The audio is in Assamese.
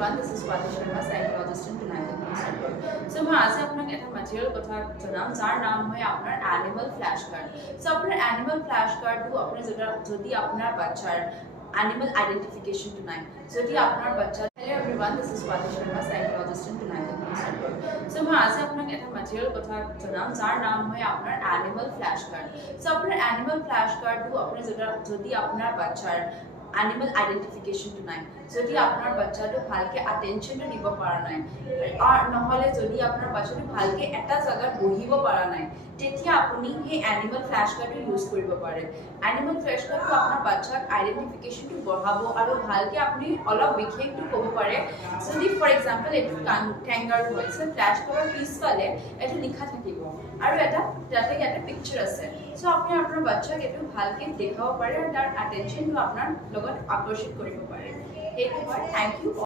everyone, this is Swati Sharma, psychologist in United Center. So मैं आज आपको एक material কথা জানাম যার নাম হয় আপনার animal flashcard. So আপনার animal flashcard তো আপনি যদি আপনার বাচ্চার animal identification to নাই যদি আপনার বাচ্চা Hello everyone, this is Swati Sharma, psychologist in United Center. So मैं आज आपको एक material কথা জানাম যার নাম হয় আপনার animal flashcard. So আপনার animal flashcard তো আপনি যদি আপনার বাচ্চার animal identification to নাই যদি আপনার বাচ্চাটো ভালকে attention দিব পাৰা নাই আৰ নহলে যদি আপনাৰ বাচ্চাটো ভালকে এটা জায়গা বহিব পাৰা নাই তেতিয়া আপুনি এই animal flashcard ইউজ কৰিব পাৰে animal flashcard তো আপনাৰ বাচ্চাক identification to বঢ়াব আৰু ভালকে আপুনি অলপ বিশেষটো ক'ব পাৰে যদি ফৰ এক্সাম্পল এটো kangaroo হয় সো flashcard পিছফালে এটা লিখা থাকিব আৰু এটা ইয়াতে পিকচাৰ আছে সো আপনি আপনাৰ বাচ্চাক এটো ভালকে দেখাব পাৰে আৰু তাৰ attention তো আপনাৰ লগত আকৰ্ষিত কৰিব পাৰে এইটো হয় থ্যাংক ইউ